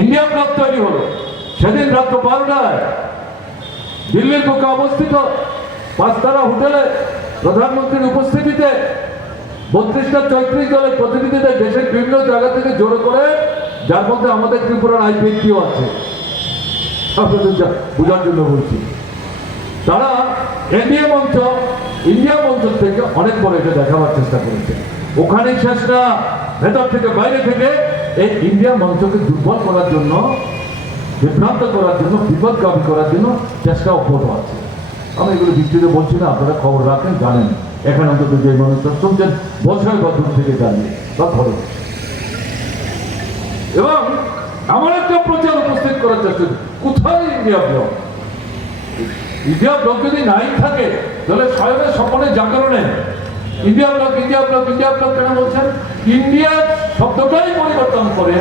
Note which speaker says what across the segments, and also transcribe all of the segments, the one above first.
Speaker 1: India block তৈরি হলো। সেদিন রাত্র বারোটায় দিল্লির বুকে অবস্থিত পাঁচতারা হোটেলে প্রধানমন্ত্রীর উপস্থিতিতে বত্রিশটা চৌত্রিশ দলের প্রতিনিধিদের দেশের বিভিন্ন জায়গা থেকে জোর করে, যার মধ্যে আমাদের ত্রিপুরার আইপিএটিও আছে। আপনাদের বোঝার জন্য বলছি। তারা এনডিএ মঞ্চ, ইন্ডিয়া মঞ্চ থেকে অনেক বড় এটা দেখাবার চেষ্টা করেছে। ওখানেই শেষ না, ভেতর থেকে বাইরে থেকে এই ইন্ডিয়া মঞ্চকে দুর্বল করার জন্য, বিভ্রান্ত করার জন্য, বিপদগামী করার জন্য চেষ্টা অব্যাহত আছে। আমি এগুলো বৃষ্টিতে বলছি না, আপনারা খবর রাখেন, জানেন। এখানে অন্তত যে মানুষরা শুনছেন বছর বা দূর থেকে দাঁড়িয়ে বা বসে। এবং আমার একটা প্রচার উপস্থিত করার চেষ্টা কোথায় ইন্ডিয়া ব্লক? ইন্ডিয়া ব্লক যদি নাই থাকে, তাহলে স্বয়ংের স্বপনে জাগরণে। India bloc India bloc India bloc কেন বলছেন? ইন্ডিয়া শব্দটাই পরিবর্তন করে,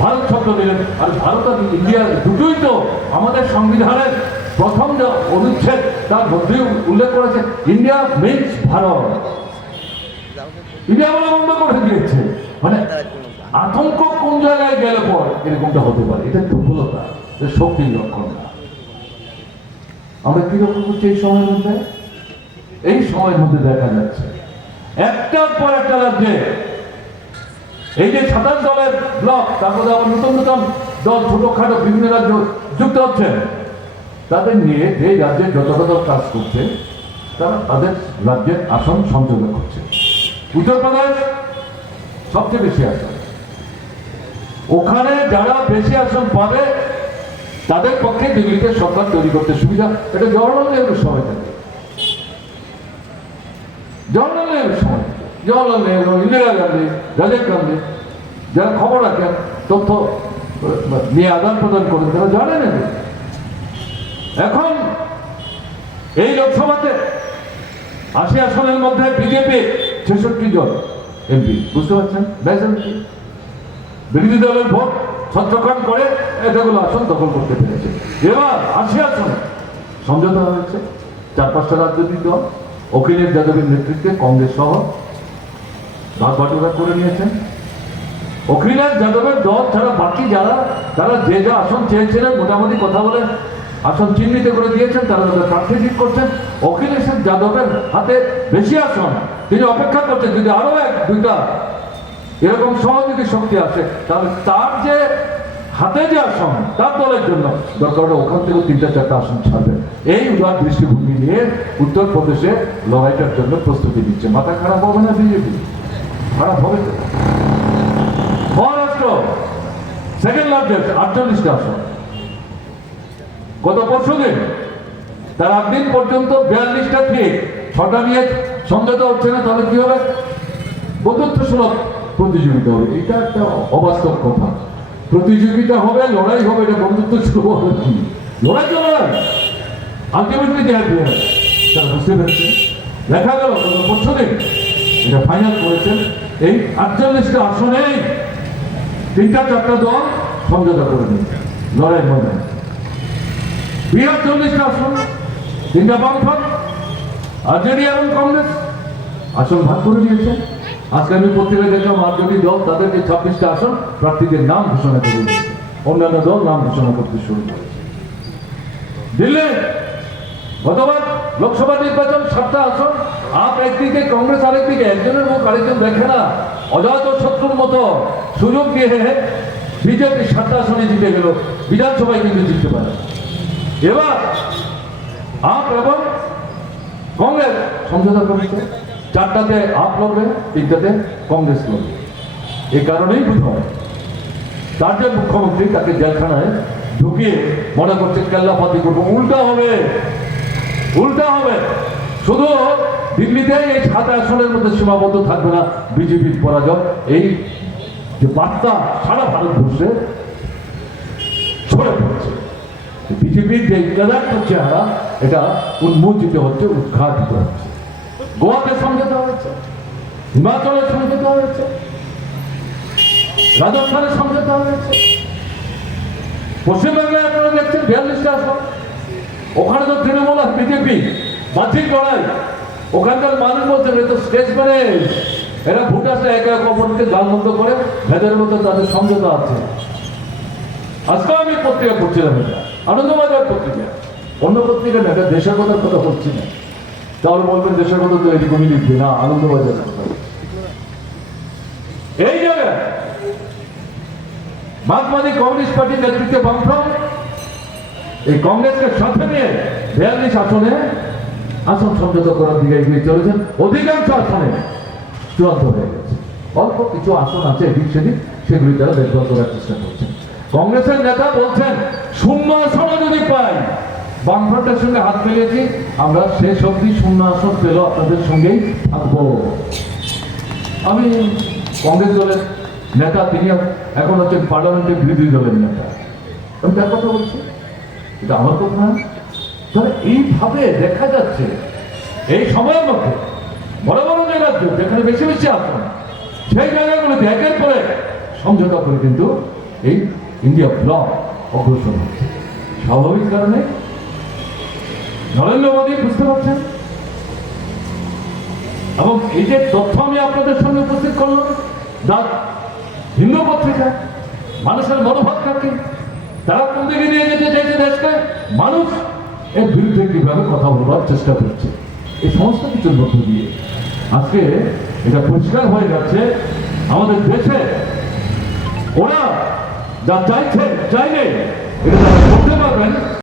Speaker 1: ভারত শব্দ দিলেন। আর ভারত আর ইন্ডিয়া দুটোই তো আমাদের সংবিধানের প্রথম যে অনুচ্ছেদ, তার মধ্যে উল্লেখ করেছে, ইন্ডিয়া মিনস ভারত। ইন্ডিয়া বলা বন্ধ করে দিয়েছে। মানে আতঙ্ক কোন জায়গায় গেলে পর এরকমটা হতে পারে? এটা দুর্বলতা এটা শক্তির লক্ষণ না। আমরা কি লক্ষ্য করছি এই সময়ের মধ্যে? এই সময়ের মধ্যে দেখা যাচ্ছে, একটার পর একটা রাজ্যে এই যে সাতাশ দলের ব্লক তারপরে আবার নতুন নতুন দল, ছোটখাটো বিভিন্ন রাজ্য যুক্ত হচ্ছে। তাদের নিয়ে যে রাজ্যের যথাযথ কাজ করছে, তারা তাদের রাজ্যের আসন সংযোজন করছে। উত্তরপ্রদেশ সবচেয়ে বেশি আসন। ওখানে যারা বেশি আসন পাবে, তাদের পক্ষে দিল্লিতে সরকার তৈরি করতে সুবিধা এটা জওয়াহরলাল নেহরুর সময় থেকে জওয়াহরলাল নেহরুর সময়। জওয়াহরলাল নেহরু ইন্দিরা গান্ধী রাজীব গান্ধী যারা খবর রাখেন, তথ্য নিয়ে আদান প্রদান করেন, তারা জানেন। এখন এই লোকসভাতে আশি আসনের মধ্যে বিজেপি ছেষট্টি জন এমপি বুঝতে পারছেন? মেজরিটি বিরোধী দলের ভোট ছত্রখান করে এতগুলো আসন দখল করতে পেরেছে। এবার আশি আসন সমঝোতা হয়েছে। চার পাঁচটা রাজনৈতিক দল, অখিলেশ যাদবের নেতৃত্বে কংগ্রেস সহ ভাগ বাটোয়ারা করে নিয়েছেন অখিলেশ যাদবের দল ছাড়া বাকি যারা, তারা যে যা আসন চেয়েছিলেন, মোটামুটি কথা বলে আসন চিহ্নিত করে দিয়েছেন, তারা তাদের প্রার্থী ঠিক করছেন। অখিলেশের যাদবের হাতে বেশি আসন, তিনি অপেক্ষা করছেন, যদি আরও এক, দুইটা এরকম সহযোগী শক্তি আসে, তাহলে তার যে হাতে যে আসন, তার দলের জন্য দরকার ওখান থেকে তিনটা, চারটা আসন ছাড়বে। এই উদার দৃষ্টিভঙ্গি নিয়ে উত্তরপ্রদেশে লড়াইটার জন্য প্রস্তুতি নিচ্ছে। মাথা খারাপ হবে না বিজেপি? হবে মহারাষ্ট্র সেকেন্ড লার্জেস্ট আটচল্লিশটা আসন। গত পরশু দিন তার একদিন পর্যন্ত বিয়াল্লিশটা ঠিক ছটা নিয়ে সমঝোতা হচ্ছে না, তাহলে কি হবে? বন্ধুত্ব সুলভ প্রতিযোগিতা হবে। এটা একটা অবাস্তব কথা। প্রতিযোগিতা হবে, লড়াই হবে, এটা বন্ধুত্ব সুলভ হবে কি? লড়াই তো লড়াই। আলটিমেটলি দেয়ার দেয়ার তারা বুঝতে পেরেছে দেখা গেল পরশু দিন এটা ফাইনাল করেছেন। এই আটচল্লিশটা আসনেই তিনটা চারটা দল সমঝোতা করে নিয়েছে। লড়াই মধ্যে বিহার আসন, তিনটা বামফ্রন্ট আরজেডি এবং কংগ্রেস আসন ভাগ করে নিয়েছে। আজকে আমি পত্রিকায় দেখলাম আরজেডি দল তাদের যে ছাব্বিশটা আসন প্রার্থীদের নাম ঘোষণা করে দিয়েছে। অন্যান্য দল নাম ঘোষণা করতে শুরু করেছে। দিল্লি, গতবার লোকসভা নির্বাচন সাতটা আসন আপ একদিকে, কংগ্রেস আরেকদিকে, একজনের মুখ আরেকজন দেখে না। অজাত শত্রুর মতো সুযোগ দিয়ে বিজেপি সাতটা আসনে জিতে গেল। বিধানসভায় কিন্তু জিততে পারে এবার আপ এবং কংগ্রেস সমঝোতা করেছে চারটাতে আপ লড়বে, তিনটাতে কংগ্রেস লড়বে। এই কারণেই বোধ হয় তার যে মুখ্যমন্ত্রী তাকে জেলখানায় ঢুকিয়ে মনে করছে কেল্লাপাতি করব। উল্টা হবে উল্টা হবে। শুধু দিল্লিতে এই সাত আসনের মধ্যে সীমাবদ্ধ থাকবে না বিজেপির পরাজয়। এই যে বার্তা সারা ভারতবর্ষে ছড়ে পড়ছে। বিজেপির যে কেদার্থ চেহারা, এটা উন্মোচিত হচ্ছে উদ্ঘাটিত হচ্ছে। গোয়াতে সমঝোতা হয়েছে, হিমাচলে সমঝোতা হয়েছে, রাজস্থানে সমঝোতা হয়েছে পশ্চিমবাংলায় আপনারা দেখছেন বিয়াল্লিশটা আসন। ওখানে তো তৃণমূল আর বিজেপি, বাহ্যিক লড়াই। ওখানকার মানুষ বলছেন এ তো স্টেজ ম্যানেজ এরা ভোট আসলে একে অপরকে গাল মন্দ করে, ভেদের মধ্যে তাদের সমঝোতা আছে। আজকে আমি পত্রিকা পড়ছিলাম এটা। আনন্দবাজার পত্রিকা। অন্য পত্রিকা না এটা দেশের কথার কথা বলছি না। তাহলে বলবেন দেশের কথা তো এরকমই লিখবে। না আনন্দবাজার এই জায়গায় মার্কসবাদী কমিউনিস্ট পার্টির নেতৃত্বে বামফ্রন্ট, এই কংগ্রেসকে সাথে নিয়ে বিয়াল্লিশ আসনে আসন সমঝোতা করার দিকে এগিয়ে চলেছেন। অধিকাংশ আসনে চূড়ান্ত হয়ে গেছে। অল্প কিছু আসন আছে এদিক সেদিক, সেগুলি তারা দেখভাল করার চেষ্টা করছেন। কংগ্রেসের নেতা বলছেন, শূন্য আসনও যদি পাই, বামফ্রন্টের সঙ্গে হাত মিলিয়েছি আমরা শেষ অবধি শূন্য আসন পেল আপনাদের সঙ্গেই থাকব। আমি কংগ্রেস দলের নেতা, তিনি এখন হচ্ছেন পার্লামেন্টের বিরোধী দলের নেতা। আমি তার কথা বলছি। এটা আমার কথা না। তাহলে এইভাবে দেখা যাচ্ছে, এই সময়ের মধ্যে বড় বড় যে রাজ্য, যেখানে বেশি বেশি আসন, সেই জায়গাগুলোতে একের পরে সমঝোতা করে কিন্তু এই ইন্ডিয়া ব্লক অগ্রসর হচ্ছে। স্বাভাবিক কারণে নরেন্দ্র মোদী বুঝতে পারছেন? এবং এই যে তথ্য আমি আপনাদের সামনে উপস্থিত করলাম দা হিন্দু পত্রিকা, মানুষের মনোভাব থাকে তারা কোন দিকে নিয়ে যেতে চাইছে দেশকে? মানুষ এর বিরুদ্ধে কীভাবে কথা বলবার চেষ্টা করছে? এই সমস্ত কিছুর মধ্য দিয়ে আজকে এটা পরিষ্কার হয়ে যাচ্ছে। আমাদের দেশে ওরা যা চাইছে, চাইলে এটা তারা করতে পারবেন